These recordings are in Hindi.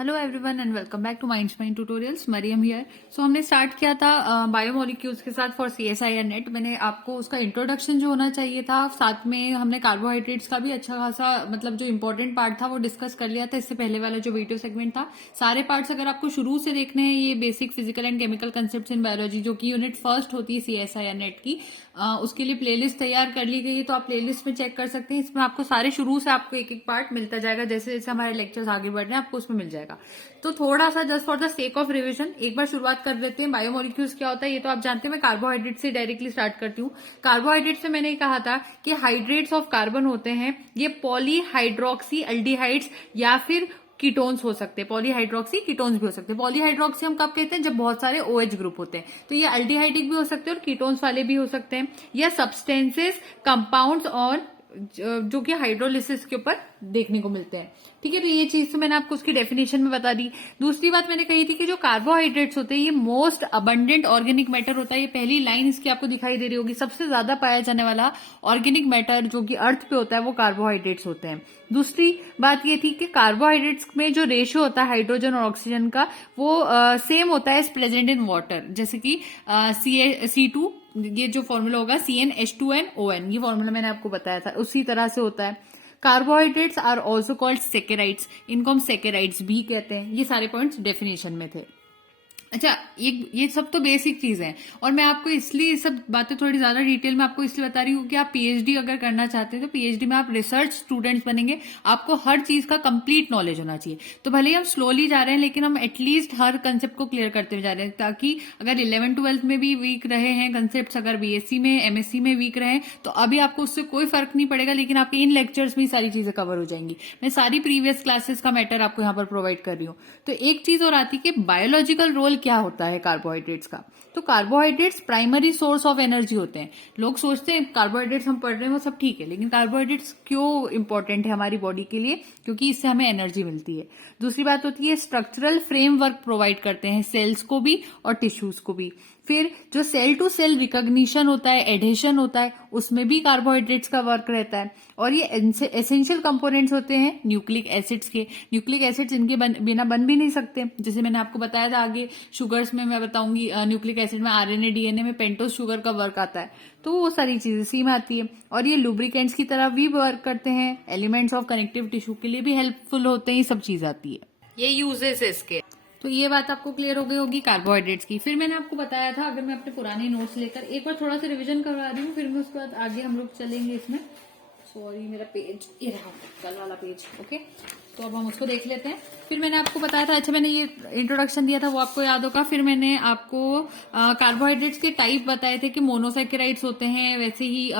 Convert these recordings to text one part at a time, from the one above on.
Hello everyone and welcome back to minds mind tutorials. Mariam here. So हमने स्टार्ट किया था बायोमोलिक्यूल्स के साथ फॉर सीएसआई एंड नेट। मैंने आपको उसका इंट्रोडक्शन जो होना चाहिए था, साथ में हमने कार्बोहाइड्रेट्स का भी अच्छा खासा मतलब जो इंपॉर्टेंट पार्ट था वो डिस्कस कर लिया था। इससे पहले वाला जो वीडियो सेगमेंट था, सारे पार्ट्स अगर आपको शुरू से देखने हैं, ये basic physical and chemical concept in biology जो कि यूनिट फर्स्ट होती है सीएसआई एंड नेट की, उसके लिए प्लेलिस्ट तैयार कर ली गई है, तो आप प्लेलिस्ट में चेक कर सकते हैं। इसमें आपको सारे शुरू से आपको एक एक पार्ट मिलता जाएगा, जैसे जैसे हमारे लेक्चर्स आगे बढ़ रहे हैं आपको उसमें मिल जाएगा। तो थोड़ा सा just for the sake of revision एक बार शुरुआत कर देते हैं। बायोमोलिक्यूल्स क्या होता है ये तो आप जानते हैं। मैं कार्बोहाइड्रेट से डायरेक्टली स्टार्ट करती हूँ। कार्बोहाइड्रेट से मैंने कहा था कि हाइड्रेट्स ऑफ कार्बन होते हैं, ये पॉलीहाइड्रोक्सी एल्डिहाइड्स या फिर कीटोन्स हो सकते हैं। पॉलीहाइड्रोक्सी कीटोन्स भी हो सकते हैं। पॉलीहाइड्रोक्सी हम कब कहते हैं, जब बहुत सारे OH ग्रुप होते हैं। तो ये एल्डिहाइडिक भी हो सकते हैं और कीटोन्स वाले भी हो सकते हैं, या सब्सटेंसेस कंपाउंड्स और जो कि हाइड्रोलिसिस के ऊपर देखने को मिलते हैं। ठीक है, तो ये चीज तो मैंने आपको उसकी डेफिनेशन में बता दी। दूसरी बात मैंने कही थी कि जो कार्बोहाइड्रेट्स होते हैं ये मोस्ट अबंडेंट ऑर्गेनिक मैटर होता है। ये पहली लाइन इसकी आपको दिखाई दे रही होगी। सबसे ज्यादा पाया जाने वाला ऑर्गेनिक मैटर जो कि अर्थ पे होता है वो कार्बोहाइड्रेट्स होते हैं। दूसरी बात ये थी कि कार्बोहाइड्रेट्स में जो रेशियो होता है हाइड्रोजन और ऑक्सीजन का, वो सेम होता है एज प्रेजेंट इन वाटर। जैसे कि C2, ये जो फॉर्मूला होगा CnH2nOn, ये फॉर्मूला मैंने आपको बताया था, उसी तरह से होता है। Carbohydrates are also called saccharides, इनको हम सेकेराइड्स भी कहते हैं। ये सारे पॉइंट्स डेफिनेशन में थे। अच्छा, ये सब तो बेसिक चीज है, और मैं आपको इसलिए ये सब बातें थोड़ी ज्यादा डिटेल में आपको इसलिए बता रही हूँ कि आप पीएचडी अगर करना चाहते हैं तो पीएचडी में आप रिसर्च स्टूडेंट्स बनेंगे। आपको हर चीज का कंप्लीट नॉलेज होना चाहिए। तो भले ही हम स्लोली जा रहे हैं लेकिन हम एटलीस्ट हर कंसेप्ट को क्लियर करते हुए जा रहे हैं, ताकि अगर 11th-12th में भी वीक रहे हैं कंसेप्ट, अगर बीएससी में एमएससी में वीक रहे तो अभी आपको उससे कोई फर्क नहीं पड़ेगा, लेकिन आपके इन लेक्चर्स में सारी चीजें कवर हो जाएंगी। मैं सारी प्रीवियस क्लासेस का मैटर आपको यहाँ पर प्रोवाइड कर रही हूँ। तो एक चीज और आती है कि बायोलॉजिकल रोल क्या होता है कार्बोहाइड्रेट्स का। तो carbohydrates primary source of energy होते हैं। लोग सोचते हैं कार्बोहाइड्रेट्स हम पढ़ रहे हैं वो सब ठीक है, लेकिन कार्बोहाइड्रेट्स क्यों इंपॉर्टेंट है हमारी बॉडी के लिए? क्योंकि इससे हमें एनर्जी मिलती है। दूसरी बात होती है स्ट्रक्चरल फ्रेमवर्क प्रोवाइड करते हैं सेल्स को भी और टिश्यूज को भी। फिर जो सेल टू सेल रिकॉग्निशन होता है, एडेशन होता है, उसमें भी कार्बोहाइड्रेट्स का वर्क रहता है। और ये एसेंशियल कंपोनेंट्स होते हैं न्यूक्लिक एसिड्स के। न्यूक्लिक एसिड्स इनके बिना बन भी नहीं सकते। जैसे मैंने आपको बताया था आगे शुगर्स में मैं बताऊंगी, न्यूक्लिक एसिड में आरएनए डीएनए में पेंटोज शुगर का वर्क आता है। तो वो सारी चीजें सी में आती है। और ये लुब्रिकेंट्स की तरह भी वर्क करते हैं, एलिमेंट्स ऑफ कनेक्टिव टिश्यू के लिए भी हेल्पफुल होते हैं। ये सब चीज आती है, ये यूजेस है इसके। तो ये बात आपको क्लियर हो गई होगी कार्बोहाइड्रेट्स की। फिर मैंने आपको बताया था, अगर मैं अपने पुराने नोट्स लेकर एक बार थोड़ा सा रिवीजन करवा रही हूँ, फिर मैं उसके बाद आगे हम लोग चलेंगे इसमें। सॉरी, मेरा पेज ये रहा कल वाला पेज। ओके, तो अब हम उसको देख लेते हैं। फिर मैंने आपको बताया था, अच्छा मैंने ये इंट्रोडक्शन दिया था वो आपको याद होगा। फिर मैंने आपको कार्बोहाइड्रेट्स के टाइप बताए थे कि मोनोसेकेराइड्स होते हैं, वैसे ही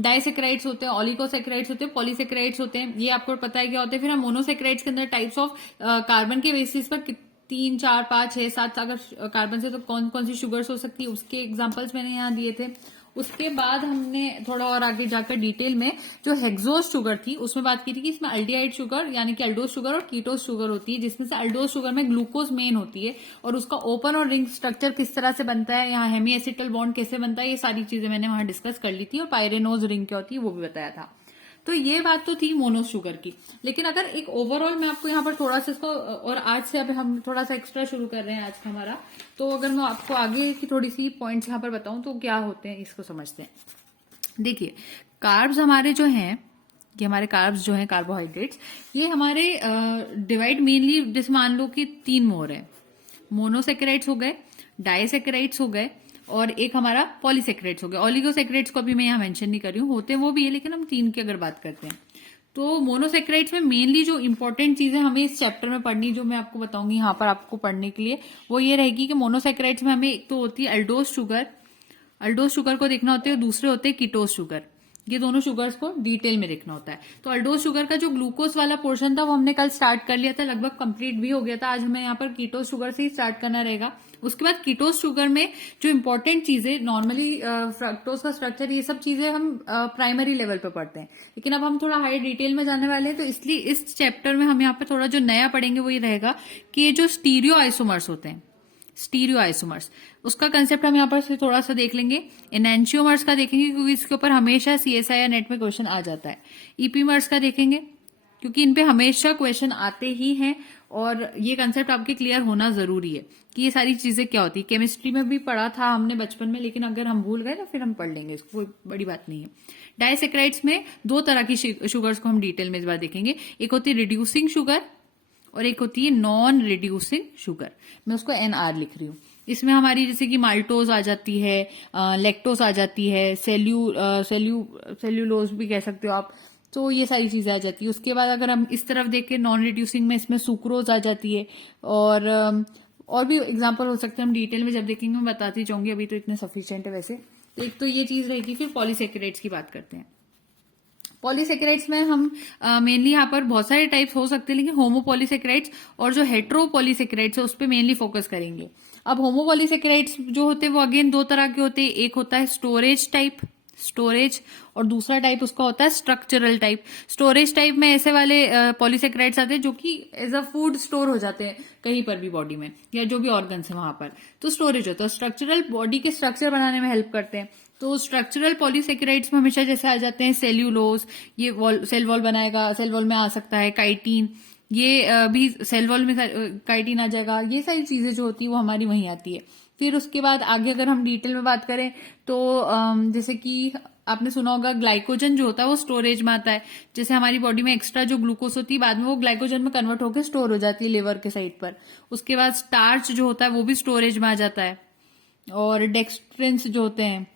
डाइसेकेराइड्स होते हैं, ऑलिगोसेकेराइड्स होते हैं, पॉलीसेकेराइड्स होते हैं। ये आपको पता है क्या होते हैं। फिर हम मोनोसेकेराइड्स के अंदर टाइप्स ऑफ कार्बन के बेसिस पर 3, 4, 5, 6, 7 अगर कार्बन से तो कौन कौन सी शुगर्स हो सकती है उसके एग्जांपल्स मैंने यहाँ दिए थे। उसके बाद हमने थोड़ा और आगे जाकर डिटेल में जो हेक्सोज शुगर थी उसमें बात की थी कि इसमें अल्डिहाइड शुगर यानी कि अल्डोज शुगर और कीटोज शुगर होती है, जिसमें से अल्डोज शुगर में ग्लूकोज मेन होती है और उसका ओपन और रिंग स्ट्रक्चर किस तरह से बनता है, यहाँ हेमी एसिटल बॉन्ड कैसे बनता है, ये सारी चीजें मैंने वहां डिस्कस कर ली थी। और पायरेनोज रिंग क्या होती है वो भी बताया था। तो ये बात तो थी मोनो शुगर की। लेकिन अगर एक ओवरऑल मैं आपको यहाँ पर थोड़ा सा इसको, और आज से अब हम थोड़ा सा एक्स्ट्रा शुरू कर रहे हैं आज का हमारा, तो अगर मैं आपको आगे की थोड़ी सी पॉइंट्स यहाँ पर बताऊं तो क्या होते हैं इसको समझते हैं। देखिए, कार्ब्स हमारे जो हैं, ये हमारे कार्ब्स जो हैं कार्बोहाइड्रेट्स, ये हमारे डिवाइड मेनली जैसे मान लो कि 3 मोर है। मोनोसेकेराइड्स हो गए, डाइसेकेराइड्स हो गए, और एक हमारा पॉलीसेकेराइड्स हो गया। ऑलिगोसेकेराइड्स को भी मैं यहाँ मेंशन नहीं कर रही हूँ, होते वो भी है, लेकिन हम 3 की अगर बात करते हैं तो मोनोसेकेराइड्स में मेनली जो इंपॉर्टेंट चीजें हमें इस चैप्टर में पढ़नी, जो मैं आपको बताऊंगी यहाँ पर आपको पढ़ने के लिए, वो ये रहेगी कि मोनोसेकेराइड्स में हमें एक तो होती है अल्डोज शुगर, अल्डोज शुगर को देखना होता है, दूसरे होते हैं कीटोज शुगर। ये दोनों शुगर्स को डिटेल में देखना होता है। तो अल्डोज शुगर का जो ग्लूकोज वाला पोर्शन था वो हमने कल स्टार्ट कर लिया था, लगभग कंप्लीट भी हो गया था। आज हमें यहाँ पर कीटोज शुगर से ही स्टार्ट करना रहेगा। उसके बाद कीटोज शुगर में जो इंपॉर्टेंट चीजें नॉर्मली फ्रक्टोज का स्ट्रक्चर, ये सब चीजें हम प्राइमरी लेवल पे पढ़ते हैं, लेकिन अब हम थोड़ा हाई डिटेल में जाने वाले हैं। तो इसलिए इस चैप्टर में हम यहाँ पे थोड़ा जो नया पढ़ेंगे वो ये रहेगा कि ये जो स्टीरियो आइसोमर्स होते हैं, स्टीरियो आइसोमर्स, उसका कंसेप्ट हम यहाँ पर से थोड़ा सा देख लेंगे। एनेंशियोमर्स का देखेंगे क्योंकि इसके ऊपर हमेशा सीएसआई या नेट में क्वेश्चन आ जाता है। ईपीमर्स का देखेंगे क्योंकि इन पे हमेशा क्वेश्चन आते ही हैं। और ये कंसेप्ट आपके क्लियर होना जरूरी है कि ये सारी चीजें क्या होती है। केमिस्ट्री में भी पढ़ा था हमने बचपन में, लेकिन अगर हम भूल गए तो फिर हम पढ़ लेंगे, इसको कोई बड़ी बात नहीं है। डाइसेक्राइड्स में दो तरह की शुगर्स को हम डिटेल में इस बार देखेंगे। एक होती है रिड्यूसिंग शुगर और एक होती है नॉन रिड्यूसिंग शुगर। मैं उसको NR लिख रही हूँ। इसमें हमारी जैसे कि माल्टोज आ जाती है, लैक्टोज आ जाती है, सेल्यूलोज भी कह सकते हो आप, तो ये सारी चीजें आ जाती है। उसके बाद अगर हम इस तरफ देखें नॉन रिड्यूसिंग में, इसमें सुक्रोज आ जाती है, और भी एग्जांपल हो सकते हैं, हम डिटेल में जब देखेंगे मैं बताती जाऊंगी, अभी तो इतने सफिशिएंट है वैसे। तो एक तो ये चीज रहेगी। फिर पॉलीसेकेराइड्स की बात करते हैं। पॉलीसेकेराइड्स में हम मेनली यहाँ पर बहुत सारे टाइप्स हो सकते हैं, लेकिन होमोपॉलीसेकेराइड्स और जो हेट्रोपॉलीसेकेराइड्स है उस पर मेनली फोकस करेंगे। अब होमोपॉलीसेकेराइड्स जो होते हैं वो अगेन दो तरह के होते हैं। एक होता है स्टोरेज टाइप, स्टोरेज, और दूसरा टाइप उसका होता है स्ट्रक्चरल टाइप। स्टोरेज टाइप में ऐसे वाले पॉलीसेकेराइड्स आते हैं जो कि एज अ फूड स्टोर हो जाते हैं कहीं पर भी बॉडी में, या जो भी ऑर्गन्स है वहां पर, तो स्टोरेज होता है। स्ट्रक्चरल बॉडी के स्ट्रक्चर बनाने में हेल्प करते हैं। तो स्ट्रक्चरल पॉलीसेकेराइड्स में हमेशा जैसे आ जाते हैं सेल्यूलोज, ये सेल वॉल बनाएगा, सेल वॉल में आ सकता है काइटिन, ये भी सेल वॉल में काइटिन आ जाएगा। ये सारी चीजें जो होती है वो हमारी वहीं आती है। फिर उसके बाद आगे अगर हम डिटेल में बात करें तो जैसे कि आपने सुना होगा ग्लाइकोजन जो होता है वो स्टोरेज में आता है। जैसे हमारी बॉडी में एक्स्ट्रा जो ग्लूकोज होती है बाद में वो ग्लाइकोजन में कन्वर्ट होकर स्टोर हो जाती है लिवर के साइड पर। उसके बाद स्टार्च जो होता है वो भी स्टोरेज में आ जाता है, और डेक्सट्रिन्स जो होते हैं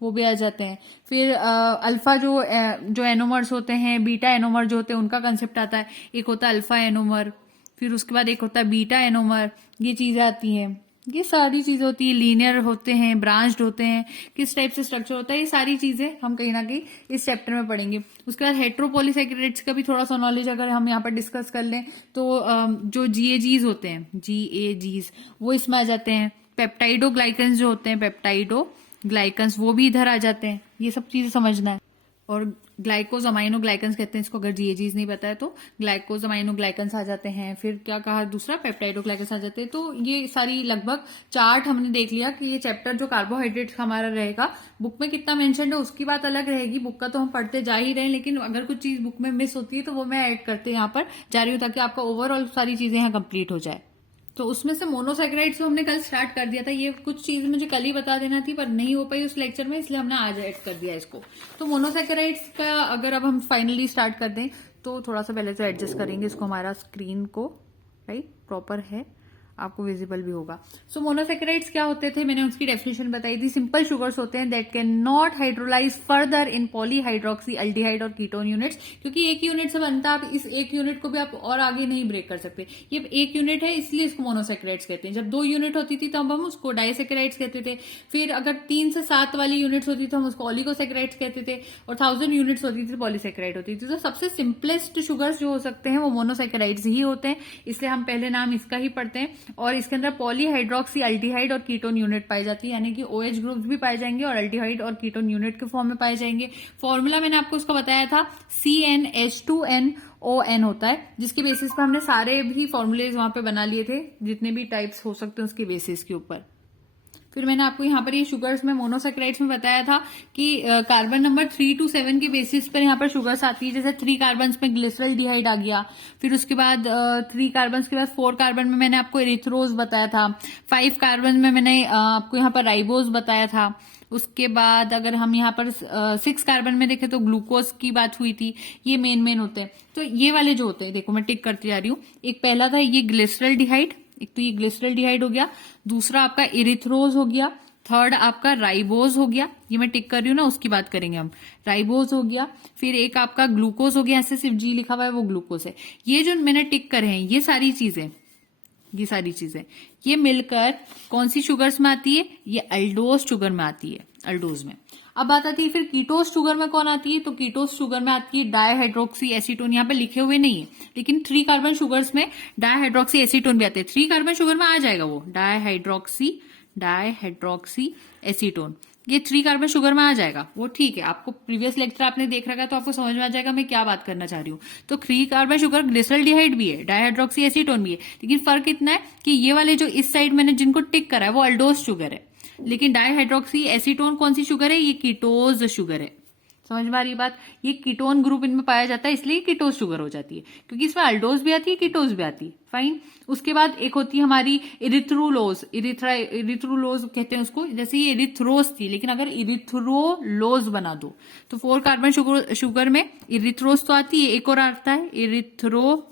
वो भी आ जाते हैं। फिर अल्फा जो एनोमर्स होते हैं, बीटा एनोमर जो होते हैं, उनका कंसेप्ट आता है। एक होता है अल्फा एनोमर, फिर उसके बाद एक होता है बीटा एनोमर, ये चीजें आती हैं। ये सारी चीजें होती है। लीनियर होते हैं, ब्रांच्ड होते हैं, किस टाइप से स्ट्रक्चर होता है, ये सारी चीजें हम कहीं ना कहीं इस चैप्टर में पढ़ेंगे। उसके बाद हेट्रोपॉलीसेकेराइड्स का भी थोड़ा सा नॉलेज अगर हम यहाँ पर डिस्कस कर लें तो जो GAGs होते हैं, GAGs, वो इसमें आ जाते हैं। पेप्टाइडोग्लाइकन्स जो होते हैं, पेप्टाइडोग्लाइकन्स, वो भी इधर आ जाते हैं। ये सब चीजें समझना है। और ग्लाइकोज अमाइनो ग्लाइकन्स कहते हैं इसको, अगर GAGs नहीं पता है तो। ग्लाइकोज अमाइनो ग्लाइकन्स आ जाते हैं। फिर क्या कहा दूसरा, पेप्टाइडोग्लाइकन्स आ जाते हैं। तो ये सारी लगभग चार्ट हमने देख लिया कि ये चैप्टर जो कार्बोहाइड्रेट्स हमारा रहेगा, बुक में कितना मेंशन है उसकी बात अलग रहेगी। बुक का तो हम पढ़ते जा ही रहे हैं, लेकिन अगर कुछ चीज बुक में मिस होती है तो वो मैं ऐड करते यहाँ पर जा रही हूँ, ताकि आपका ओवरऑल सारी चीजें यहाँ कंप्लीट हो जाए। तो उसमें से मोनोसेकेराइड्स को हमने कल स्टार्ट कर दिया था। ये कुछ चीज मुझे कल ही बता देना थी पर नहीं हो पाई उस लेक्चर में, इसलिए हमने आज ऐड कर दिया इसको। तो मोनोसेकेराइड्स का अगर अब हम फाइनली स्टार्ट कर दें तो थोड़ा सा पहले तो एडजस्ट करेंगे इसको, हमारा स्क्रीन को राइट प्रॉपर है, आपको विजिबल भी होगा। सो मोनोसेकेराइड्स क्या होते थे, मैंने उसकी डेफिनेशन बताई थी। सिंपल शुगर्स होते हैं that can not hydrolyse further in polyhydroxy aldehyde और कीटोन यूनिट्स। क्योंकि एक यूनिट से बनता है, आप इस एक यूनिट को भी आप और आगे नहीं ब्रेक कर सकते। ये एक यूनिट है इसलिए इसको मोनोसेकेराइड्स कहते हैं। जब 2 यूनिट होती थी तब हम उसको डाइसेकेराइड्स कहते थे। फिर अगर 3 से 7 वाली यूनिट्स होती तो हम उसको ऑलिगोसेकेराइड्स कहते थे, और 1000 यूनिट्स होती थी पॉलीसेकेराइड होती थी। तो सबसे सिंपलेस्ट शुगर्स जो हो सकते हैं वो मोनोसेकेराइड्स ही होते हैं, इसलिए हम पहले नाम इसका ही पढ़ते हैं। और इसके अंदर पॉलीहाइड्रोक्सी अल्डिहाइड और कीटोन यूनिट पाई जाती है, यानी कि OH ग्रुप्स भी पाए जाएंगे और अल्डिहाइड और कीटोन यूनिट के फॉर्म में पाए जाएंगे। फॉर्मूला मैंने आपको उसका बताया था, CnH2nOn होता है, जिसके बेसिस पे हमने सारे भी फॉर्मूलेज वहां पे बना लिए थे, जितने भी टाइप्स हो सकते हैं उसके बेसिस के ऊपर। फिर मैंने आपको यहाँ पर ये शुगर्स में मोनोसेकेराइड्स में बताया था कि कार्बन नंबर 3 to 7 के बेसिस पर यहाँ पर शुगर्स आती है। जैसे 3 कार्बन में ग्लिसरल्डिहाइड आ गया, फिर उसके बाद 3 कार्बन के बाद 4 कार्बन में मैंने आपको एरिथ्रोज बताया था, 5 कार्बन में मैंने आपको यहाँ पर राइबोज बताया था। उसके बाद अगर हम यहाँ पर 6 कार्बन में देखें तो ग्लूकोज की बात हुई थी। ये मेन होते हैं। तो ये वाले जो होते हैं, देखो मैं टिक करती जा रही हूँ। एक पहला था ये ग्लिसरल्डिहाइड, एक तो ये ग्लिसरल्डिहाइड हो गया, दूसरा आपका एरिथ्रोज हो गया, थर्ड आपका राइबोज हो गया, ये मैं टिक कर रही हूँ ना, उसकी बात करेंगे हम। राइबोज हो गया, फिर एक आपका ग्लूकोज हो गया, ऐसे सिर्फ G लिखा हुआ है वो ग्लूकोज है। ये जो मैंने टिक करे हैं ये सारी चीजें ये मिलकर कौन सी शुगर्स में आती है, ये अल्डोज शुगर में आती है, अल्डोज में। अब बात आती है फिर कीटोज शुगर में कौन आती है, तो कीटोज शुगर में आती है डायहाइड्रोक्सी एसीटोन। यहाँ पे लिखे हुए नहीं है, लेकिन 3 कार्बन शुगर्स में डायहाइड्रोक्सी एसीटोन भी आते हैं। 3 कार्बन शुगर में आ जाएगा वो डायहाइड्रोक्सी एसीटोन, ये 3 कार्बन शुगर में आ जाएगा वो, ठीक है। आपको प्रीवियस लेक्चर आपने देख रखा है तो आपको समझ में आ जाएगा मैं क्या बात करना चाह रही हूँ। तो 3 कार्बन शुगर ग्लिसरल्डिहाइड भी है, डायहाइड्रोक्सी एसीटोन भी है, लेकिन फर्क इतना है कि ये वाले जो इस साइड मैंने जिनको टिक करा है वो अल्डोज शुगर है, लेकिन डायहाइड्रोक्सी एसीटोन कौन सी शुगर है, ये कीटोज शुगर है। समझ में आ रही बात? ये कीटोन ग्रुप इनमें पाया जाता है, इसलिए कीटोस शुगर हो जाती है, क्योंकि इसमें अल्डोस भी आती है, कीटोस भी आती है। फाइन। उसके बाद एक होती है हमारी इरिथ्रोलोज, इरिथ्रोलोज कहते हैं उसको। जैसे ये इरिथ्रोस थी, लेकिन अगर इरिथ्रोलोज बना दो तो 4 कार्बन शुगर में इरिथ्रोस तो आती है, एक और आता है इरिथ्रोलोज,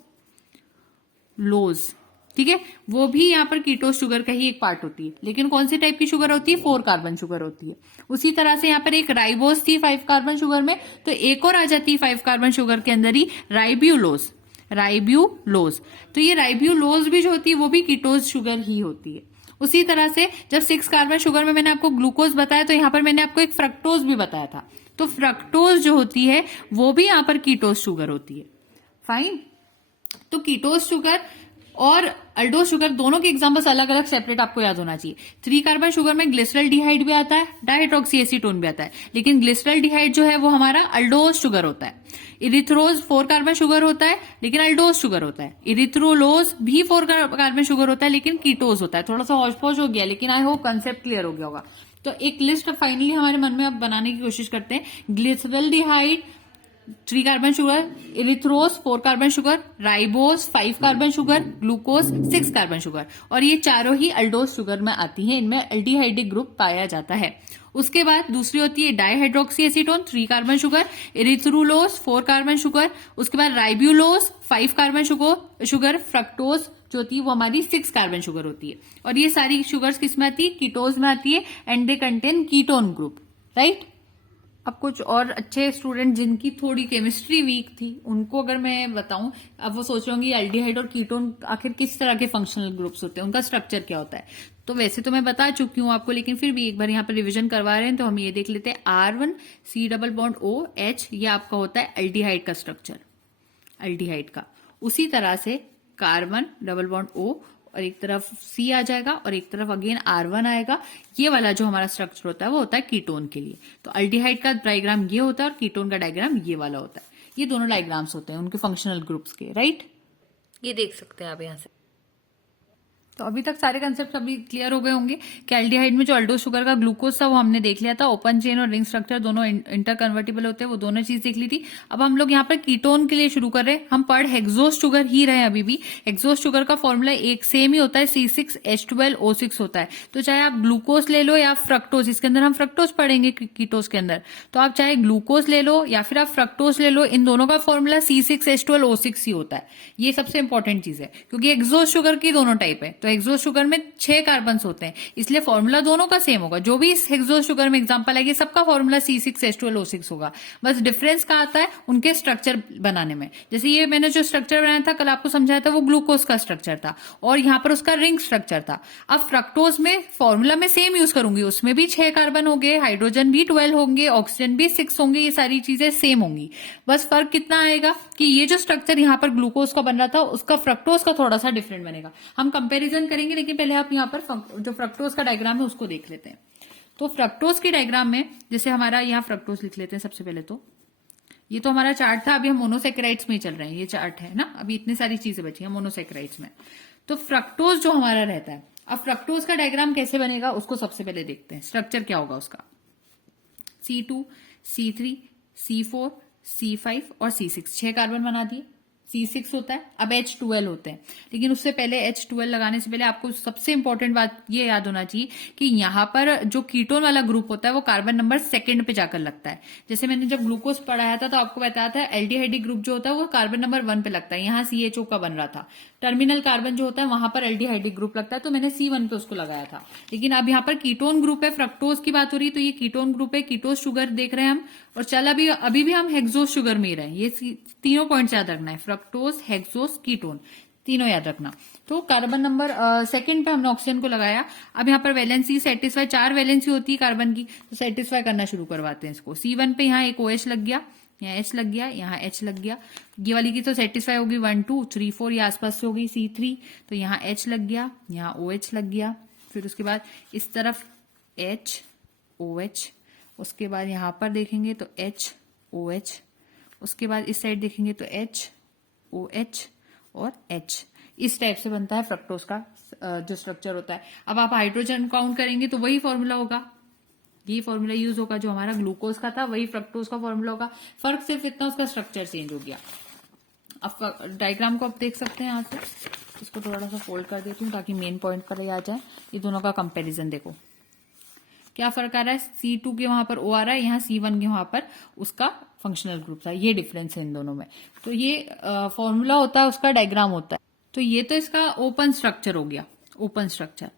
ठीक है। वो भी यहाँ पर कीटोस शुगर का ही एक पार्ट होती है, लेकिन कौन सी टाइप की शुगर होती है? 4 कार्बन शुगर होती है। उसी तरह से यहाँ पर एक राइबोस थी 5 कार्बन शुगर में, तो एक और आ जाती है 5 कार्बन शुगर के अंदर ही, राइब्यूलोज। राइब्यूलोज, तो ये राइब्यूलोज भी जो होती है वो भी कीटोस शुगर ही होती है। उसी तरह से जब 6 कार्बन शुगर में मैंने आपको ग्लूकोज बताया, तो यहाँ पर मैंने आपको एक फ्रक्टोज भी बताया था, तो फ्रक्टोज जो होती है वो भी यहाँ पर कीटोस शुगर होती है। फाइन। तो कीटोस शुगर और अल्डोस शुगर दोनों के एग्जाम्पल्स अलग अलग सेपरेट आपको याद होना चाहिए। 3 कार्बन शुगर में ग्लिसरल्डिहाइड भी आता है, डाइहाइड्रोक्सी एसीटोन भी आता है, लेकिन ग्लिसरल्डिहाइड जो है वो हमारा अल्डोस शुगर होता है। इरिथ्रोज 4 कार्बन शुगर होता है, लेकिन अल्डोस शुगर होता है। इरिथ्रोलोज भी 4 कार्बन शुगर होता है, लेकिन कीटोस होता है। थोड़ा सा हौज पौज हो गया, लेकिन आई होप कंसेप्ट क्लियर हो गया होगा। तो एक लिस्ट फाइनली हमारे मन में अब बनाने की कोशिश करते हैं। Glyceraldehyde 3 carbon sugar, erythrose 4 carbon sugar, ribose 5 carbon sugar, glucose 6 carbon sugar, और ये चारों ही अल्डोस शुगर में आती हैं। इनमें एल्डिहाइडिक ग्रुप पाया जाता है। उसके बाद दूसरी होती है dihydroxy acetone 3 carbon sugar, erythrulose 4 carbon sugar, उसके बाद राइब्यूलोज 5 कार्बन शुगर, फ्रक्टोज जो होती है वो हमारी 6 कार्बन शुगर होती है। और ये सारी शुगर्स किसमें आती है? कीटोज में आती है, and they contain ketone group, right. अब कुछ और अच्छे स्टूडेंट जिनकी थोड़ी केमिस्ट्री वीक थी उनको अगर मैं बताऊं, अब वो सोच रहे होंगे एल्डिहाइड और कीटोन आखिर किस तरह के फंक्शनल ग्रुप्स होते हैं, उनका स्ट्रक्चर क्या होता है। तो वैसे तो मैं बता चुकी हूं आपको, लेकिन फिर भी एक बार यहाँ पर रिवीजन करवा रहे हैं, तो हम ये देख लेते हैं। R1C डबल बॉन्ड OH, ये आपका होता है एल्डिहाइड का स्ट्रक्चर, एल्डिहाइड का। उसी तरह से कार्बन डबल बॉन्ड O, और एक तरफ C आ जाएगा और एक तरफ अगेन R1 आएगा। ये वाला जो हमारा स्ट्रक्चर होता है वो होता है कीटोन के लिए। तो अल्डिहाइड का डायग्राम ये होता है और कीटोन का डायग्राम ये वाला होता है। ये दोनों डायग्राम्स होते हैं उनके फंक्शनल ग्रुप्स के, राइट। ये देख सकते हैं आप यहाँ से। तो अभी तक सारे कंसेप्ट अभी क्लियर हो गए होंगे कि एल्डिहाइड में जो अल्डोस शुगर का ग्लूकोज था वो हमने देख लिया था, ओपन चेन और रिंग स्ट्रक्चर दोनों इंटर कन्वर्टिबल होते हैं, वो दोनों चीज देख ली थी। अब हम लोग यहाँ पर कीटोन के लिए शुरू कर रहे हैं। हम पढ़ हेक्सोस शुगर ही रहे हैं अभी भी। हेक्सोस शुगर का फॉर्मूला एक सेम ही होता है, C6H12O6 होता है। तो चाहे आप ग्लूकोज ले लो या फ्रक्टोज, इसके अंदर हम फ्रक्टोज पढ़ेंगे कीटोज के अंदर, तो आप चाहे ग्लूकोज ले लो या फिर आप फ्रक्टोज ले लो, इन दोनों का फॉर्मूला C6H12O6 ही होता है। ये सबसे इंपॉर्टेंट चीज है, क्योंकि हेक्सोस शुगर की दोनों टाइप है। तो हेक्सोस शुगर में 6 कार्बन होते हैं, इसलिए फॉर्मूला दोनों का सेम होगा। जो भी इस हेक्सोस शुगर में एग्जांपल आएगी सबका फॉर्मूला C6H12O6 होगा। बस डिफरेंस कहाँ आता है? उनके स्ट्रक्चर बनाने में। जैसे ये मैंने जो स्ट्रक्चर बनाया था कल आपको समझाया था, वो ग्लूकोज का स्ट्रक्चर था और यहाँ पर उसका रिंग स्ट्रक्चर था। अब फ्रक्टोज में फॉर्मूला में सेम यूज करूंगी, उसमें भी 6 कार्बन होंगे, हाइड्रोजन भी 12 होंगे, ऑक्सीजन भी 6 होंगे, ये सारी चीजें सेम होंगी। बस फर्क कितना आएगा कि ये जो स्ट्रक्चर यहाँ पर ग्लूकोज का बन रहा था उसका फ्रक्टोज का थोड़ा सा डिफरेंट बनेगा। हम कंपेरिजन करेंगे, लेकिन पहले आप यहाँ पर जो फ्रक्टोज का डायग्राम है उसको देख लेते हैं। तो फ्रक्टोज के डायग्राम में जैसे हमारा यहाँ फ्रक्टोज लिख लेते हैं सबसे पहले। तो ये तो हमारा चार्ट था, अभी हम मोनोसेकेराइड्स में ही चल रहे हैं, ये चार्ट है ना, अभी इतनी सारी चीजें बची हैं मोनोसेकेराइड्स में। तो फ्रक्टोज जो हमारा रहता है, अब फ्रक्टोज का डायग्राम कैसे बनेगा उसको सबसे पहले देखते हैं। स्ट्रक्चर क्या होगा उसका? C2, C3, C4, C5 और C6, 6 कार्बन बना दिए। C6 होता है, अब H12 होते हैं, लेकिन उससे पहले H12 लगाने से पहले आपको सबसे इंपॉर्टेंट बात ये याद होना चाहिए कि यहाँ पर जो कीटोन वाला ग्रुप होता है वो कार्बन नंबर सेकंड पे जाकर लगता है। जैसे मैंने जब ग्लूकोज पढ़ाया था तो आपको बताया था एल्डिहाइडिक ग्रुप जो होता है वो कार्बन नंबर 1 पे लगता है, यहाँ CHO का बन रहा था। टर्मिनल कार्बन जो होता है वहां पर एल्डिहाइडिक ग्रुप लगता है, तो मैंने C1 पे उसको लगाया था। लेकिन अब यहाँ पर कीटोन ग्रुप है, फ्रक्टोज की बात हो रही है, तो ये कीटोन ग्रुप है, कीटोज शुगर देख रहे हैं हम। और चल अभी भी हम हेक्सोस शुगर में ही रहे, ये तीनों पॉइंट्स याद रखना है, फ्रक्टोज, हेक्सोस, कीटोन, तीनों याद रखना। तो कार्बन नंबर सेकंड पे हमने ऑक्सीजन को लगाया। अब यहाँ पर वैलेंसी सेटिस्फाई, 4 वैलेंसी होती है कार्बन की, तो सेटिस्फाई करना शुरू करवाते हैं इसको। C1 पे यहाँ एक OH लग गया, यहाँ H लग गया, यहाँ H लग गया। ये वाली की तो सेटिस्फाई होगी 1 2 3 4 ये आसपास से होगी C3, तो यहाँ H लग गया, यहाँ OH लग गया। फिर उसके बाद इस तरफ H OH, उसके बाद यहाँ पर देखेंगे तो H OH, उसके बाद इस साइड देखेंगे तो H OH और H। इस टाइप से बनता है फ्रक्टोज का जो स्ट्रक्चर होता है। अब आप हाइड्रोजन काउंट करेंगे तो वही फॉर्मूला होगा, ये फॉर्मूला यूज होगा जो हमारा ग्लूकोज का था, वही फ्रक्टोज का फॉर्मूला होगा। फर्क सिर्फ इतना, उसका स्ट्रक्चर चेंज हो गया। अब डायग्राम को आप देख सकते हैं यहाँ से, इसको थोड़ा सा फोल्ड कर देती हूँ ताकि मेन पॉइंट पर ही आ जाए। ये दोनों का कंपैरिजन देखो, क्या फर्क आ रहा है। C2 के वहां पर O आ रहा है, यहाँ C1 के वहां पर उसका फंक्शनल ग्रुप था। ये डिफरेंस है इन दोनों में। तो ये फॉर्मूला होता है, उसका डायग्राम होता है। तो ये तो इसका ओपन स्ट्रक्चर हो गया, ओपन स्ट्रक्चर।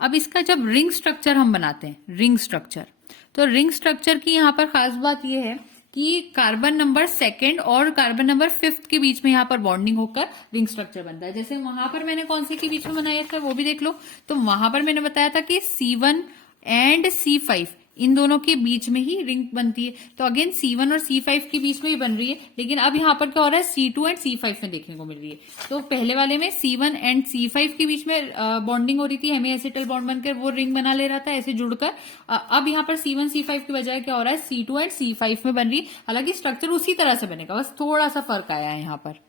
अब इसका जब रिंग स्ट्रक्चर हम बनाते हैं, रिंग स्ट्रक्चर, तो रिंग स्ट्रक्चर की यहाँ पर खास बात यह है कि कार्बन नंबर 2 और कार्बन नंबर 5 के बीच में यहाँ पर बॉन्डिंग होकर रिंग स्ट्रक्चर बनता है। जैसे वहां पर मैंने कौन से के बीच में बनाया था वो भी देख लो। तो वहां पर मैंने बताया था कि C1 एंड C5 इन दोनों के बीच में ही रिंग बनती है। तो अगेन C1 और C5 के बीच में ही बन रही है, लेकिन अब यहाँ पर क्या हो रहा है, C2 एंड C5 में देखने को मिल रही है। तो पहले वाले में C1 एंड C5 के बीच में बॉन्डिंग हो रही थी, हेमी एसिटल बॉन्ड बनकर वो रिंग बना ले रहा था ऐसे जुड़कर। अब यहाँ पर C1 C5 की बजाय क्या हो रहा है, C2 एंड C5 में बन रही है। हालांकि स्ट्रक्चर उसी तरह से बनेगा, बस थोड़ा सा फर्क आया है यहाँ पर।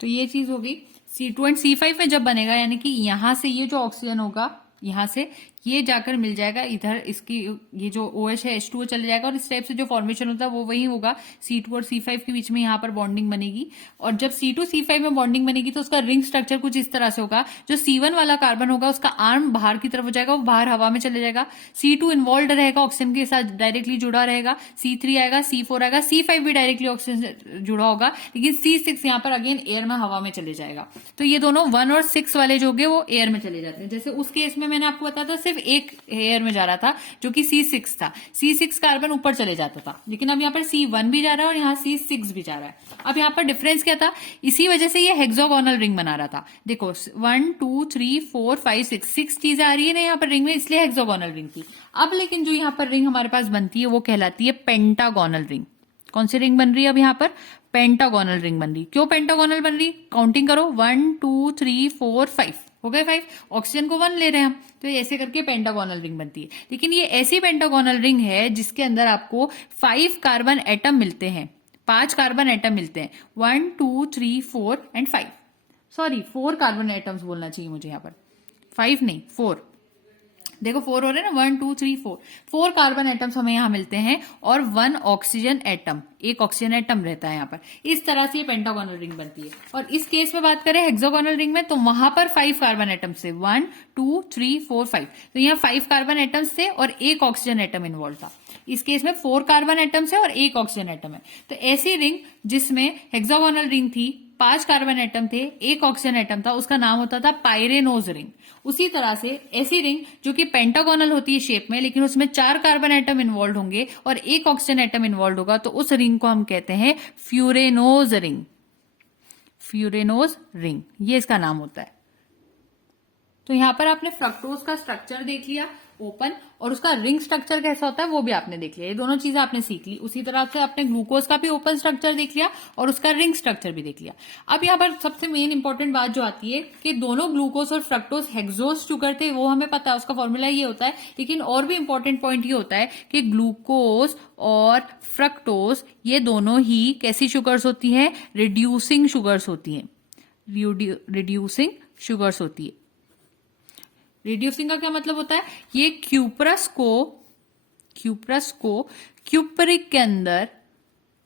तो ये चीज होगी। C2 एंड C5 में जब बनेगा, यानी कि यहां से ये जो ऑक्सीजन होगा, यहां से ये जाकर मिल जाएगा इधर, इसकी ये जो OH है H2O चले जाएगा, और इस टाइप से जो फॉर्मेशन होता है वो वही होगा। C2 और C5 के बीच में यहाँ पर बॉन्डिंग बनेगी, और जब C2 C5 में बॉन्डिंग बनेगी तो उसका रिंग स्ट्रक्चर कुछ इस तरह से होगा। जो C1 वाला कार्बन होगा उसका आर्म बाहर की तरफ हो जाएगा, वो बाहर हवा में चले जाएगा। C2 इन्वॉल्व रहेगा, ऑक्सीजन के साथ डायरेक्टली जुड़ा रहेगा। C3 आएगा, C4 आएगा, C5 भी डायरेक्टली ऑक्सीजन से जुड़ा होगा, लेकिन C6 यहाँ पर अगेन एयर में, हवा में चले जाएगा। तो ये दोनों 1 और 6 वाले जो होंगे वो एयर में चले जाते हैं। जैसे उस केस में मैंने आपको बताया था सिर्फ एक एयर में जा रहा था जो कि C6 था। C6 कार्बन ऊपर चले जाता था, लेकिन अब यहाँ पर C1 भी जा रहा है और यहाँ C6 भी जा रहा है। अब यहाँ पर डिफरेंस क्या था, इसी वजह से ये हेक्सागोनल रिंग बना रहा था। देखो 1 2 3 4 5 6 चीजें आ रही है ना यहाँ पर रिंग में, इसलिए हेक्सागोनल रिंग थी। अब लेकिन जो यहाँ पर रिंग हमारे पास बनती है वो कहलाती है पेंटागोनल रिंग। कौन सी रिंग बन रही है अब यहाँ पर, पेंटागोनल रिंग बन रही। क्यों पेंटागोनल बन रही, काउंटिंग करो, 1 2 3 4 5 हो गए 5। ऑक्सीजन को 1 ले रहे हैं हम, तो ऐसे करके पेंटागोनल रिंग बनती है। लेकिन ये ऐसी पेंटागोनल रिंग है जिसके अंदर आपको 5 कार्बन एटम मिलते हैं, 5 कार्बन एटम मिलते हैं, 1 2 3 4 एंड 5। सॉरी 4 कार्बन एटम्स बोलना चाहिए मुझे यहाँ पर, 5 नहीं 4। देखो 4 हो रहे हैं ना, 1 2 3 4, 4 कार्बन एटम्स हमें यहाँ मिलते हैं और 1 ऑक्सीजन एटम, एक ऑक्सीजन एटम रहता है यहाँ पर। इस तरह से ये पेंटागोनल रिंग बनती है। और इस केस में बात करें हेक्सागोनल रिंग में, तो वहां पर 5 कार्बन एटम्स थे, 1 2 3 4 5। तो यहाँ 5 कार्बन एटम्स थे और एक ऑक्सीजन एटम इन्वॉल्व था। इस केस में 4 कार्बन एटम्स है और एक ऑक्सीजन एटम है। तो ऐसी रिंग जिसमें हेक्सागोनल रिंग थी, 5 कार्बन एटम थे, एक ऑक्सीजन एटम था, उसका नाम होता था पाइरेनोज रिंग। उसी तरह से ऐसी रिंग जो कि पेंटागोनल होती है शेप में, लेकिन उसमें 4 कार्बन एटम इन्वॉल्व होंगे और एक ऑक्सीजन एटम इन्वॉल्व होगा, तो उस रिंग को हम कहते हैं फ्यूरेनोज रिंग। फ्यूरेनोज रिंग ये इसका नाम होता है। तो यहां पर आपने फ्रक्टोज का स्ट्रक्चर देख लिया ओपन, और उसका रिंग स्ट्रक्चर कैसा होता है वो भी आपने देख लिया। ये दोनों चीजें आपने सीख ली। उसी तरह से आपने ग्लूकोज का भी ओपन स्ट्रक्चर देख लिया और उसका रिंग स्ट्रक्चर भी देख लिया। अब यहाँ पर सबसे मेन इंपॉर्टेंट बात जो आती है कि दोनों ग्लूकोज और फ्रक्टोज हेक्सोज शुगर थे, वो हमें पता है, उसका फॉर्मूला ये होता है। लेकिन और भी इंपॉर्टेंट पॉइंट ये होता है कि ग्लूकोज और फ्रक्टोज ये दोनों ही कैसी शुगर्स होती हैं, रिड्यूसिंग शुगर्स होती हैं। रिड्यूसिंग शुगर्स होती है। रिड्यूसिंग का क्या मतलब होता है, ये क्यूपरस को क्यूपरिक के अंदर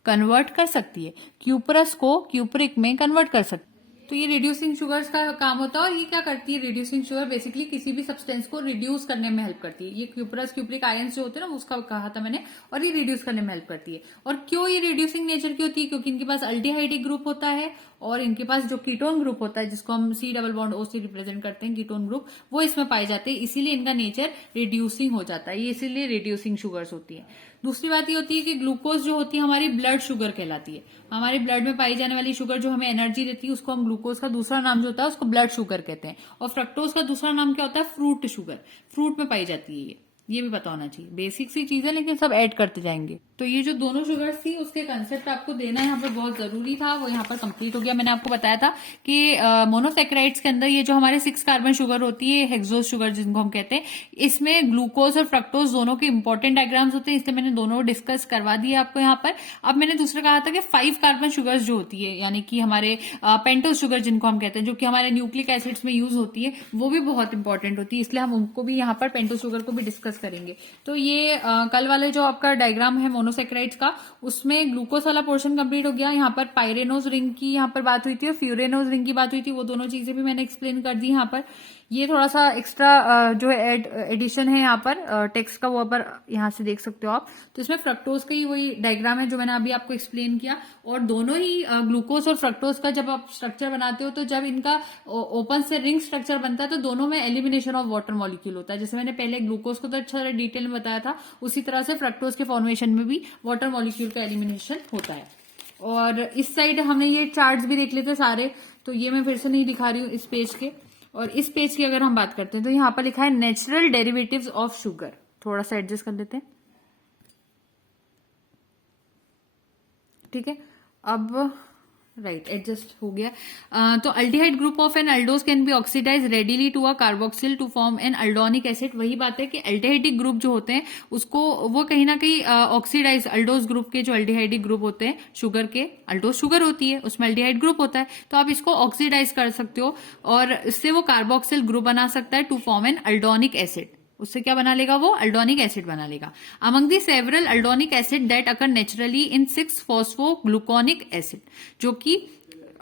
कन्वर्ट कर सकती है, क्यूपरस को क्यूपरिक में कन्वर्ट कर सकती है। तो ये रिड्यूसिंग शुगर्स का काम होता है। और ये क्या करती है, रिड्यूसिंग शुगर बेसिकली किसी भी सब्सटेंस को रिड्यूस करने में हेल्प करती है। ये क्यूपरस क्यूपरिक आयंस जो होते हैं ना, उसका कहा था मैंने, और ये रिड्यूस करने में हेल्प करती है। और क्यों ये रिड्यूसिंग नेचर की होती है, क्योंकि इनके पास अल्डिहाइडिक ग्रुप होता है और इनके पास जो कीटोन ग्रुप होता है, जिसको हम C डबल बॉन्ड O से रिप्रेजेंट करते हैं, कीटोन ग्रुप, वो इसमें पाए जाते हैं। इसीलिए इनका नेचर रिड्यूसिंग हो जाता है, ये इसीलिए रिड्यूसिंग शुगर्स होती है। दूसरी बात ये होती है कि ग्लूकोज जो होती है हमारी ब्लड शुगर कहलाती है। हमारे ब्लड में पाई जाने वाली शुगर जो हमें एनर्जी देती है, उसको हम ग्लूकोज का दूसरा नाम जो होता है उसको ब्लड शुगर कहते हैं। और फ्रक्टोज का दूसरा नाम क्या होता है, फ्रूट शुगर। फ्रूट में पाई जाती है ये भी पता होना चाहिए। बेसिक सी चीजें, लेकिन सब ऐड करते जाएंगे। तो ये जो दोनों शुगर्स थी उसके कंसेप्ट आपको देना यहाँ पर बहुत जरूरी था, वो यहाँ पर कंप्लीट हो गया। मैंने आपको बताया था कि मोनोसेक्राइड्स के अंदर ये जो हमारे 6 कार्बन शुगर होती है, हेक्सोस शुगर जिनको हम कहते हैं, इसमें ग्लूकोज और फ्रक्टोज दोनों के इंपॉर्टेंट डायग्राम्स होते हैं, इसलिए मैंने दोनों डिस्कस करवा दिए आपको यहाँ पर। अब मैंने दूसरा कहा था कि 5 कार्बन शुगर्स जो होती है, यानी कि हमारे पेंटोज शुगर जिनको हम कहते हैं, जो कि हमारे न्यूक्लिक एसिड्स में यूज होती है, वो भी बहुत इंपॉर्टेंट होती है, इसलिए हम उनको भी यहाँ पर पेंटोज शुगर को भी डिस्कस करेंगे। तो ये कल वाले जो आपका डायग्राम है मोनोसेक्राइड्स का, उसमें ग्लूकोज वाला पोर्शन कंप्लीट हो गया। यहाँ पर पायरेनोज रिंग की यहाँ पर बात हुई थी और फ्यूरेनोज रिंग की बात हुई थी, वो दोनों चीजें भी मैंने एक्सप्लेन कर दी यहाँ पर। ये थोड़ा सा एक्स्ट्रा जो है एडिशन है यहाँ पर टेक्स्ट का, वो पर यहाँ से देख सकते हो आप। तो इसमें फ्रक्टोज का ही वही डायग्राम है जो मैंने अभी आपको एक्सप्लेन किया। और दोनों ही ग्लूकोज और फ्रक्टोज का जब आप स्ट्रक्चर बनाते हो, तो जब इनका ओपन से रिंग स्ट्रक्चर बनता है, तो दोनों में एलिमिनेशन ऑफ वाटर मॉलिक्यूल होता है। जैसे मैंने पहले ग्लूकोज को तो अच्छा डिटेल में बताया था, उसी तरह से फ्रक्टोज के फॉर्मेशन में भी वाटर मॉलिक्यूल का एलिमिनेशन होता है। और इस साइड हमने ये चार्ट्स भी देख लेते सारे, तो ये मैं फिर से नहीं दिखा रही हूँ इस पेज के। और इस पेज की अगर हम बात करते हैं, तो यहाँ पर लिखा है नेचुरल डेरिवेटिव्स ऑफ शुगर। थोड़ा सा एडजस्ट कर देते हैं, ठीक है। अब राइट एडजस्ट हो गया। तो aldehyde group of an aldose can be oxidize readily to a carboxyl to form an aldonic acid. वही बात है कि अल्डिहाइडिक ग्रुप जो होते हैं उसको वो कहीं ना कहीं ऑक्सीडाइज, अल्डोज ग्रुप के जो अल्डिहाइडिक ग्रुप होते हैं शुगर के, अल्डोज शुगर होती है उसमें अल्डिहाइड ग्रुप होता है, तो आप इसको ऑक्सीडाइज कर सकते हो और इससे वो कार्बोक्सिल ग्रुप बना सकता है to form an aldonic acid. उससे क्या बना लेगा, वो अल्डोनिक एसिड बना लेगा। Among the several aldonic acid that occur naturally in 6 phosphogluconic acid, जो कि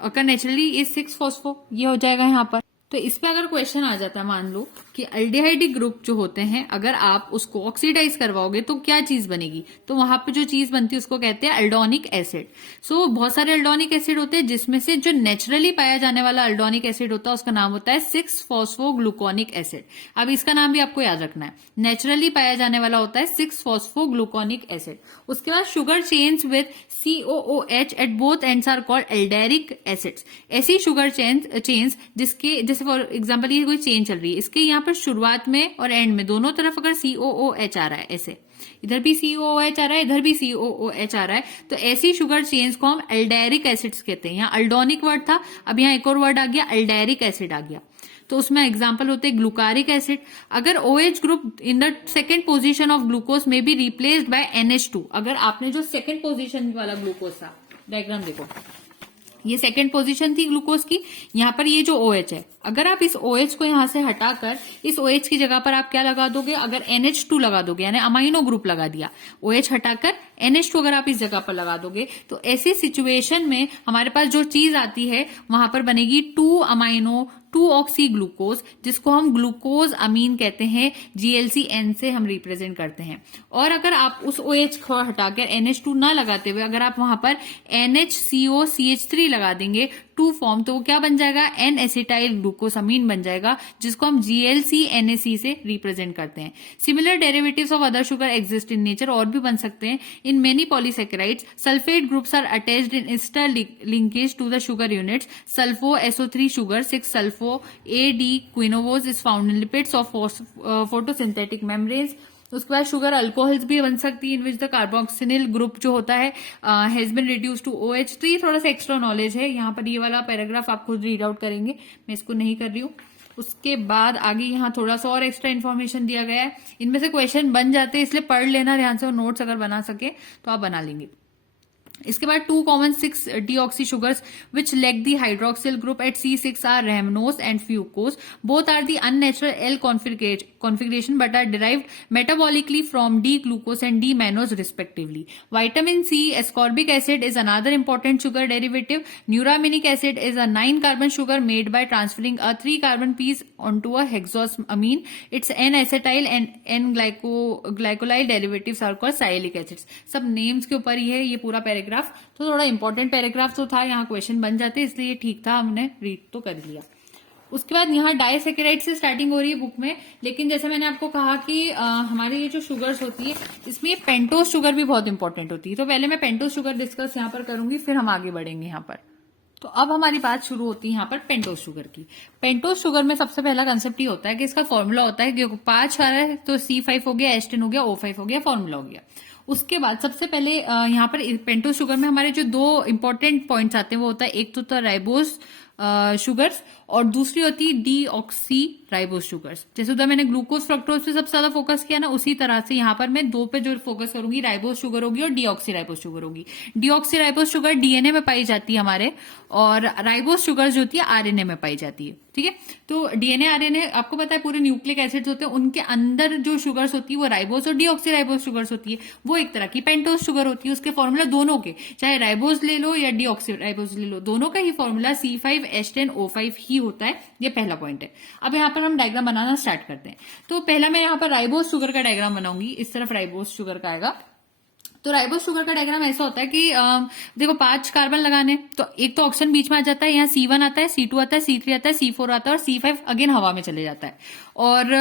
अकर नेचुरली इज 6 फॉस्फो, ये हो जाएगा यहाँ पर। तो इस पे अगर क्वेश्चन आ जाता है, मान लो कि अल्डिहाइडिक ग्रुप जो होते हैं अगर आप उसको ऑक्सीडाइज करवाओगे तो क्या चीज बनेगी, तो वहां पे जो चीज बनती है उसको कहते हैं अल्डोनिक एसिड। सो बहुत सारे अल्डोनिक एसिड होते हैं, जिसमें से जो नेचुरली पाया जाने वाला अल्डोनिक एसिड होता है उसका नाम होता है 6 फॉस्फोग्लूकोनिक एसिड। अब इसका नाम भी आपको याद रखना है, नेचुरली पाया जाने वाला होता है 6 फॉस्फोग्लूकोनिक एसिड। उसके बाद sugar chains with COOH at both ends are called aldaric acids. ऐसी शुगर चेन्स जिसके, जैसे फॉर एग्जाम्पल ये कोई चेन चल रही है, इसके यहाँ पर शुरुआत में और एंड में दोनों तरफ अगर COOH आ रहा है, ऐसे इधर भी COOH आ रहा है, इधर भी COOH आ रहा है, तो ऐसी शुगर चेन्स को हम एल्डेरिक एसिड्स कहते हैं। यहाँ अल्डोनिक वर्ड था, अब यहाँ एक और वर्ड आ गया, एल्डेरिक एसिड आ गया। तो उसमें एग्जांपल होते हैं ग्लूकारिक एसिड। अगर OH group in the second position of glucose में बी रिप्लेस्ड बाय NH2, अगर आपने जो सेकेंड पोजीशन वाला ग्लूकोज था, डायग्राम देखो, ये सेकेंड पोजीशन थी ग्लूकोज की, यहाँ पर ये जो OH है, अगर आप इस OH को यहां से हटाकर इस OH की जगह पर आप क्या लगा दोगे, अगर NH2 लगा दोगे, यानी अमाइनो ग्रुप लगा दिया, OH हटाकर NH2 अगर आप इस जगह पर लगा दोगे, तो ऐसी सिचुएशन में हमारे पास जो चीज आती है वहां पर बनेगी 2 अमाइनो 2 ऑक्सी ग्लूकोज, जिसको हम ग्लूकोज अमीन कहते हैं, GLCN से हम रिप्रेजेंट करते हैं। और अगर आप उस OH को हटाकर NH2 ना लगाते हुए अगर आप वहां पर NHCOCH3 लगा देंगे 2 फॉर्म, तो वो क्या बन जाएगा, N एसिटाइल ग्लूकोसामीन बन जाएगा, जिसको हम GLCNAC से रिप्रेजेंट करते हैं। Similar derivatives of other sugar exist in nature, और भी बन सकते हैं। In many polysaccharides sulfate groups are attached in inter linkage to the sugar units. Sulfo SO3 sugar 6 sulfo AD quinovose is found in lipids of photosynthetic membranes. उसके बाद शुगर अल्कोहल्स भी बन सकती है, इन विच द कार्बोक्सिनिल ग्रुप जो होता है has been reduce to OH। तो ये थोड़ा सा एक्स्ट्रा नॉलेज है, यहाँ पर ये वाला पैराग्राफ आप खुद रीड आउट करेंगे, मैं इसको नहीं कर रही हूँ। उसके बाद आगे यहाँ थोड़ा सा और एक्स्ट्रा इन्फॉर्मेशन दिया गया है, इनमें से क्वेश्चन बन जाते हैं, इसलिए पढ़ लेना ध्यान से, और नोट्स अगर बना सके तो आप बना लेंगे। इसके बाद 2 common 6 deoxy sugars which lack the hydroxyl group at C6 are rhamnose and fucose. Both are the unnatural L configuration but are derived metabolically from D-glucose and D-mannose respectively. Vitamin C ascorbic acid is another important sugar derivative. Neuraminic acid is a 9-carbon sugar made by transferring a 3-carbon piece onto a hexosamine. Its N-acetyl and N-glycolide derivatives are called sialic acids. सब नेम्स के ऊपर ही है ये पूरा पैराग्राफ, तो थोड़ा इंपॉर्टेंट पैराग्राफ तो था, यहाँ क्वेश्चन बन जाते, इसलिए ये ठीक था, हमने रीड तो कर लिया। उसके बाद यहाँ डाइसेकेराइड से स्टार्टिंग हो रही है बुक में, लेकिन जैसे मैंने आपको कहा कि हमारी ये जो शुगर्स होती है इसमें पेंटोज शुगर भी बहुत इंपॉर्टेंट होती है। तो पहले मैं पेंटोज शुगर डिस्कस यहाँ पर करूंगी, फिर हम आगे बढ़ेंगे यहाँ पर। तो अब हमारी बात शुरू होती है यहाँ पर पेंटोज शुगर की। पेंटोज शुगर में सबसे पहला कंसेप्ट ये होता है कि इसका फॉर्मूला होता है कि 5 आ रहा है तो C5 हो गया, H10 हो गया, O5 हो गया, फॉर्मूला हो गया। उसके बाद सबसे पहले यहाँ पर पेंटोज शुगर में हमारे जो दो इंपॉर्टेंट पॉइंट्स आते हैं वो होता है, एक तो होता है राइबोस शुगर्स और दूसरी होती है डीऑक्सी राइबोस शुगर्स। जैसे उधर मैंने ग्लूकोज फ्रक्टोज पे सबसे ज्यादा फोकस किया ना, उसी तरह से यहाँ पर मैं दो पे जो फोकस करूंगी, राइबोस शुगर होगी और डीऑक्सी राइबोस शुगर होगी। डीऑक्सी राइबोस शुगर डीएनए में पाई जाती है हमारे, और राइबोस शुगर जो होती है आरएनए में पाई जाती है। ठीक है, तो डीएनए आरएनए आपको पता है पूरे न्यूक्लिक एसिड्स होते हैं, उनके अंदर जो शुगर्स होती है वो राइबोस और डीऑक्सी राइबोस शुगर्स होती है। वो एक तरह की पेंटोज शुगर होती है। उसके फॉर्मूला दोनों के, चाहे राइबोस ले लो या डीऑक्सी राइबोस ले लो, दोनों का ही फॉर्मूला C5H10O5 ही होता है। ये पहला पॉइंट है। अब यहाँ पर हम डायग्राम बनाना स्टार्ट करते हैं। तो पहला मैं यहाँ पर राइबोस शुगर का डायग्राम बनाऊंगी। इस तरफ राइबोस शुगर का आएगा। तो राइबोस शुगर का डायग्राम ऐसा होता है कि देखो 5 कार्बन लगाने, तो एक तो ऑक्सीजन बीच में आ जाता है, यहाँ C1 आता है, C2 आता है, C3 आता है, C4 आता है और C5 अगेन हवा में चले जाता है। और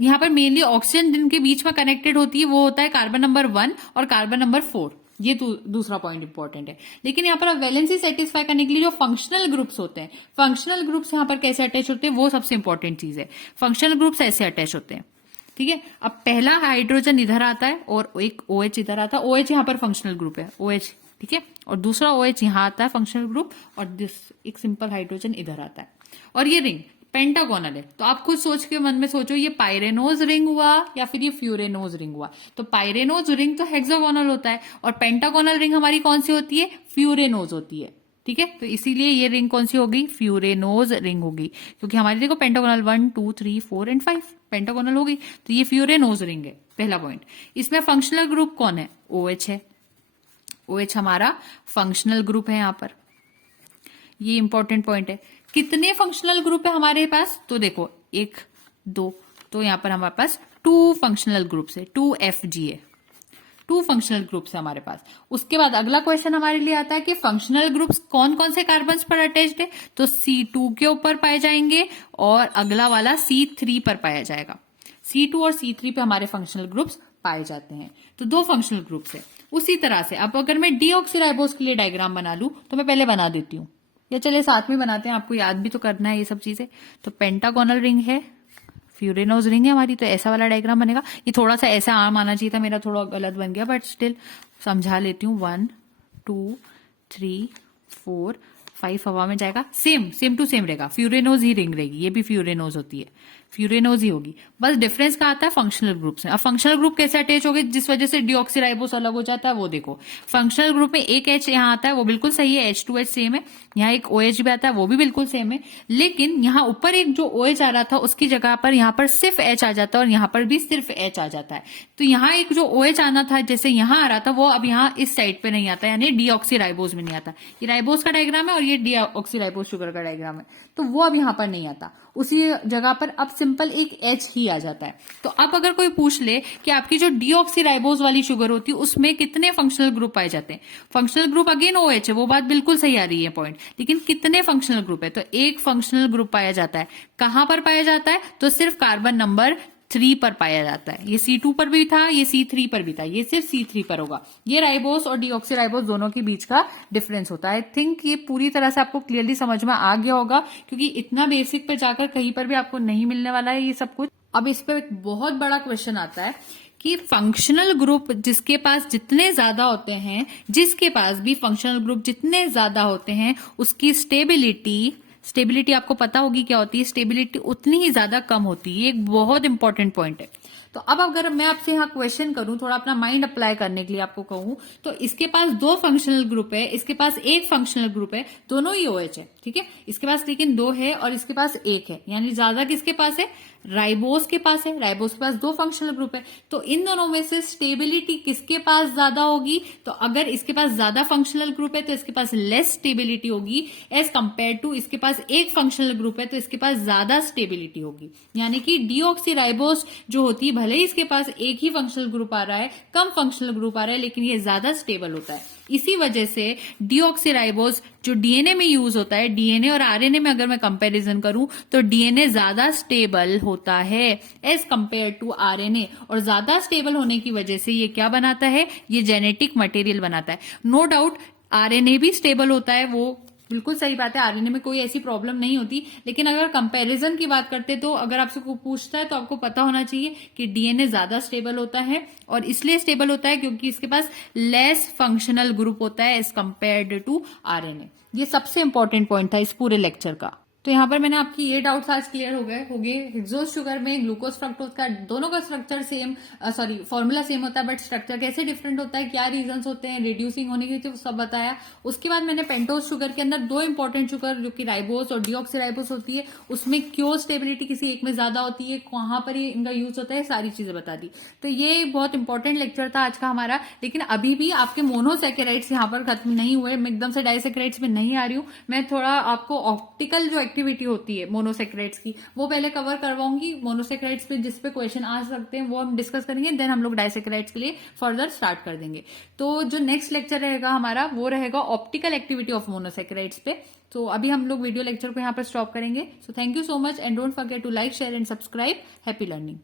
यहाँ पर मेनली ऑक्सीजन जिनके बीच में कनेक्टेड होती है वो होता है कार्बन नंबर 1 और कार्बन नंबर 4। ये दूसरा पॉइंट इंपॉर्टेंट है। लेकिन यहाँ पर वैलेंसी सेटिस्फाई करने के लिए जो फंक्शनल ग्रुप्स होते हैं, फंक्शनल ग्रुप्स यहाँ पर कैसे अटैच होते हैं वो सबसे इंपॉर्टेंट चीज है। फंक्शनल ग्रुप्स ऐसे अटैच होते हैं। ठीक है, अब पहला हाइड्रोजन इधर आता है और एक OH इधर आता है। OH यहाँ पर फंक्शनल ग्रुप है, OH। ठीक है, और दूसरा OH यहाँ आता है फंक्शनल ग्रुप, और एक सिंपल हाइड्रोजन इधर आता है। और ये रिंग पेंटागोनल है। तो आप खुद सोच के मन में सोचो, ये पायरेनोज रिंग हुआ या फिर ये फ्यूरेनोज रिंग हुआ। तो पायरेनोज रिंग तो हेक्सागोनल होता है और पेंटागोनल रिंग हमारी कौन सी होती है? फ्यूरेनोज होती है। ठीक है, तो इसीलिए ये रिंग कौन सी होगी? फ्यूरेनोज रिंग होगी, क्योंकि हमारी देखो पेंटागोनल 1 2 3 4 एंड 5 पेंटागोनल होगी, तो ये फ्यूरेनोज रिंग है। पहला पॉइंट। इसमें फंक्शनल ग्रुप कौन है? OH है। OH हमारा फंक्शनल ग्रुप है यहाँ पर। ये इंपॉर्टेंट पॉइंट है। कितने फंक्शनल ग्रुप है हमारे पास? तो देखो 1 2, तो यहाँ पर हमारे पास 2 फंक्शनल ग्रुप्स है, 2FG है। 2 फंक्शनल ग्रुप्स है हमारे पास। उसके बाद अगला क्वेश्चन हमारे लिए आता है कि फंक्शनल ग्रुप्स कौन कौन से कार्बन पर अटैच्ड है? तो C2 के ऊपर पाए जाएंगे और अगला वाला C3 पर पाया जाएगा। C2 और C3 पे हमारे फंक्शनल ग्रुप्स पाए जाते हैं। तो 2 फंक्शनल ग्रुप्स है। उसी तरह से अब अगर मैं डीऑक्सीराइबोस के लिए डायग्राम बना लूं तो मैं पहले बना देती हूँ, या चले साथ में बनाते हैं, आपको याद भी तो करना है ये सब चीजें। तो पेंटागोनल रिंग है, फ्यूरेनोज रिंग है हमारी, तो ऐसा वाला डायग्राम बनेगा। ये थोड़ा सा ऐसा आम आना चाहिए था, मेरा थोड़ा गलत बन गया, बट स्टिल समझा लेती हूँ। 1 2 3 4 5 हवा में जाएगा, सेम टू सेम रहेगा। फ्यूरेनोज ही रिंग रहेगी, ये भी फ्यूरेनोज होती है, फ्यूरेनोज ही होगी। बस डिफरेंस कहाँ आता है? फंक्शनल ग्रुप से। अब फंक्शनल ग्रुप कैसे अटैच हो गए जिस वजह से डीऑक्सीराइबोस अलग हो जाता है वो देखो। फंक्शनल ग्रुप में एक H यहाँ आता है, वो बिल्कुल सही है, H2H सेम है। यहाँ एक OH भी आता है, वो भी बिल्कुल सेम है। लेकिन यहाँ ऊपर एक जो OH आ रहा था उसकी जगह पर यहाँ पर सिर्फ H आ जाता है और यहाँ पर भी सिर्फ H आ जाता है। तो यहाँ एक जो OH आना था, जैसे यहाँ आ रहा था, वो अब यहाँ इस साइड पे नहीं आता, यानी डीऑक्सीराइबोस में नहीं आता। ये राइबोस का डायग्राम है और ये डीऑक्सीराइबोस शुगर का डायग्राम है, तो वो अब यहाँ पर नहीं आता। उसी जगह पर अब सिंपल एक H ही आ जाता है। तो अब अगर कोई पूछ ले कि आपकी जो डीऑक्सीराइबोस वाली शुगर होती है उसमें कितने फंक्शनल ग्रुप पाए जाते हैं? फंक्शनल ग्रुप अगेन OH है, वो बात बिल्कुल सही आ रही है पॉइंट, लेकिन कितने फंक्शनल ग्रुप है? तो एक फंक्शनल ग्रुप पाया जाता है। कहां पर पाया जाता है? तो सिर्फ कार्बन नंबर 3 पर पाया जाता है। ये C2 पर भी था, ये C3 पर भी था, ये सिर्फ C3 पर होगा। ये राइबोस और डीऑक्सीराइबोस दोनों के बीच का डिफरेंस होता है। आई थिंक ये पूरी तरह से आपको क्लियरली समझ में आ गया होगा, क्योंकि इतना बेसिक पे जाकर कहीं पर भी आपको नहीं मिलने वाला है ये सब कुछ। अब इस पे एक बहुत बड़ा क्वेश्चन आता है कि फंक्शनल ग्रुप जिसके पास जितने ज्यादा होते हैं, जिसके पास भी फंक्शनल ग्रुप जितने ज्यादा होते हैं, उसकी स्टेबिलिटी आपको पता होगी क्या होती है? स्टेबिलिटी उतनी ही ज्यादा कम होती है। एक बहुत इंपॉर्टेंट पॉइंट है। तो अब अगर मैं आपसे यहाँ क्वेश्चन करूं, थोड़ा अपना माइंड अप्लाई करने के लिए आपको कहूं, तो इसके पास 2 फंक्शनल ग्रुप है, इसके पास एक फंक्शनल ग्रुप है, दोनों ही OH है। ठीक है, इसके पास लेकिन 2 है और इसके पास 1 है, यानी ज्यादा किसके पास है? राइबोस के पास है। राइबोस के पास 2 फंक्शनल ग्रुप है। तो इन दोनों में से स्टेबिलिटी किसके पास ज्यादा होगी? तो अगर इसके पास ज्यादा फंक्शनल ग्रुप है तो इसके पास लेस स्टेबिलिटी होगी, एज कंपेयर टू इसके पास एक फंक्शनल ग्रुप है तो इसके पास ज्यादा स्टेबिलिटी होगी। यानी कि डीऑक्सीराइबोस जो होती है, भले ही इसके पास एक ही फंक्शनल ग्रुप आ रहा है, कम फंक्शनल ग्रुप आ रहा है, लेकिन ये ज्यादा स्टेबल होता है। इसी वजह से डीऑक्सीराइबोस जो डीएनए में यूज होता है, डीएनए और आरएनए में अगर मैं कंपैरिजन करूं तो डीएनए ज्यादा स्टेबल होता है एज कंपेयर टू आरएनए, और ज्यादा स्टेबल होने की वजह से ये क्या बनाता है? ये जेनेटिक मटेरियल बनाता है। नो डाउट आरएनए भी स्टेबल होता है, वो बिल्कुल सही बात है, आरएनए में कोई ऐसी प्रॉब्लम नहीं होती। लेकिन अगर कंपैरिजन की बात करते तो अगर आपसे कोई पूछता है तो आपको पता होना चाहिए कि डीएनए ज्यादा स्टेबल होता है, और इसलिए स्टेबल होता है क्योंकि इसके पास लेस फंक्शनल ग्रुप होता है एज कंपेयर्ड टू आरएनए। ये सबसे इंपॉर्टेंट पॉइंट था इस पूरे लेक्चर का। तो यहाँ पर मैंने आपकी ये डाउट्स आज क्लियर हो गए। हेक्सोस शुगर में ग्लूकोज फ्रक्टोज का दोनों का structure same, sorry formula same होता है, बट स्ट्रक्चर कैसे डिफरेंट होता है, क्या रीजंस होते हैं, रिड्यूसिंग होने के, तो सब बताया। उसके बाद मैंने पेंटोज शुगर के अंदर दो इंपॉर्टेंट शुगर जो कि राइबोस और डीऑक्सीराइबोस होती है, उसमें क्यों स्टेबिलिटी किसी एक में ज्यादा होती है, कहाँ पर ये इनका यूज होता है, सारी चीजें बता दी। तो ये बहुत इंपॉर्टेंट लेक्चर था आज का हमारा। लेकिन अभी भी आपके मोनोसैकेराइड्स यहाँ पर खत्म नहीं हुए, मैं एकदम से डाइसैकेराइड्स में नहीं आ रही हूँ। मैं थोड़ा आपको ऑप्टिकल जो एक्टिविटी होती है मोनोसैकेराइड्स की वो पहले कवर करवाऊंगी। मोनोसैकेराइड्स पे जिस पे क्वेश्चन आ सकते हैं वो हम डिस्कस करेंगे, देन हम लोग डाइसैकेराइड्स के लिए फर्दर स्टार्ट कर देंगे। तो जो नेक्स्ट लेक्चर रहेगा हमारा वो रहेगा ऑप्टिकल एक्टिविटी ऑफ मोनोसैकेराइड्स पे। तो अभी हम लोग वीडियो लेक्चर को यहाँ पर स्टॉप करेंगे। So thank you so much and don't forget to like, share and subscribe. Happy learning.